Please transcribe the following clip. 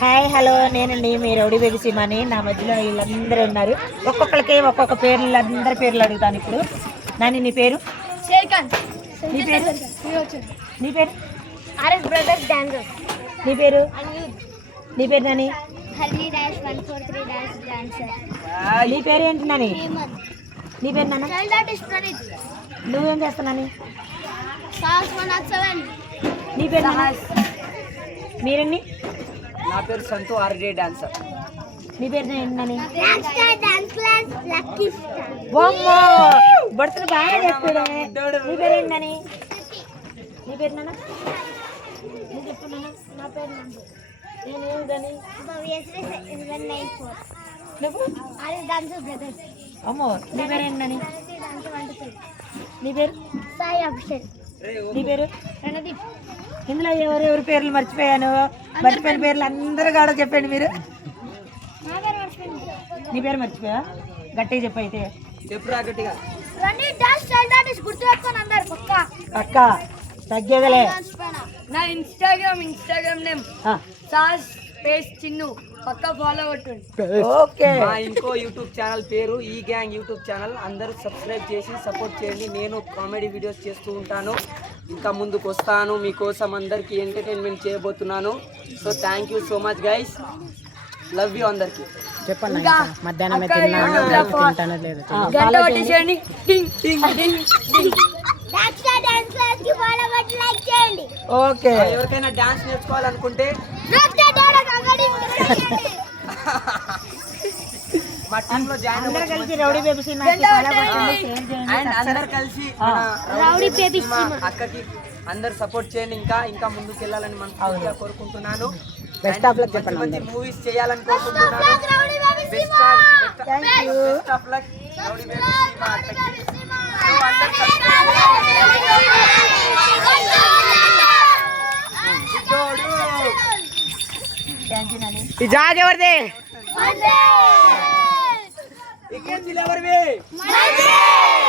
Hi hello నేనండి మీ rowdy baby సీమాని. నా మధ్యలో వీళ్ళందరూ ఉన్నారు. ఒక్కొక్కరికి ఒక్కొక్క పేర్లు అందరి పేర్లు అడుగుతాను ఇప్పుడు. నాని నీ పేరు? నీ పేరు? నీ పేరు? నీ పేరు? నీ పేరు నాని? నీ పేరు ఏంటి నాని? నీ పేరు నాన్న? నువ్వేం చేస్తున్నాని? నీ పేరు నాన్న? మీరండి? నా పేరు సంతు ఆర్జే డాన్సర్. నీ పేరు ఏంటని? బడుతులు బాగా చేస్తాడు. నీ పేరు ఏంటని? నీ పేరు నాన్న? నీ చెప్తున్నా. నా పేరు నేనేదని నువ్వు? అమ్మో నీ పేరు ఏంటని? నీ పేరు? సాయి అభిషేక్. నీ పేరు? రణదీప్. ఇందులో ఎవరెవరి పేర్లు మర్చిపోయాను? మర్చిపోయిన పేర్లు అందరూ కూడా చెప్పండి మీరు. నీ పేరు మర్చిపోయా? గట్టిగా చెప్పు అయితే. చెప్పురా గట్టిగా. అక్క తగ్గేదలే. నా ఇన్స్టాగ్రామ్ నేమ్ సాస్ పేజ్ చిన్ను, పక్కా ఫాలో కొట్టండి. ఓకే. మా ఇంకో యూట్యూబ్ ఛానల్ పేరు ఈ గ్యాంగ్ యూట్యూబ్ ఛానల్. అందరూ సబ్స్క్రైబ్ చేసి సపోర్ట్ చేయండి. నేను కామెడీ వీడియోస్ చేస్తూ ఉంటాను. ఇంకా ముందుకు వస్తాను. మీకోసం అందరికి ఎంటర్టైన్మెంట్ చేయబోతున్నాను. So thank you so much guys. Love you అందరికి. చెప్పండి. మధ్యాహ్నం గంట కొట్టేసేయండి. ఓకే. ఎవరికైనా డాన్స్ నేర్చుకోవాలనుకుంటే మా టీమ్ లో జాయిన్ అందరూ కలిసి రౌడీ బేబీ సినిమా అందరు కలిసి అక్కకి అందరు సపోర్ట్ చేయండి. ఇంకా ముందుకు వెళ్ళాలని మనస్ఫూర్తిగా కోరుకుంటున్నాను. బెస్ట్ ఆఫ్ లక్ చెప్పండి. మంచి మూవీస్ చేయాలని కోరుకుంటున్నాను. Best of luck rowdy baby cinema అక్కకి. సో అందరూ ఈ జాగ్ ఎవరిది? ఈ కుర్చీలు ఎవరివి?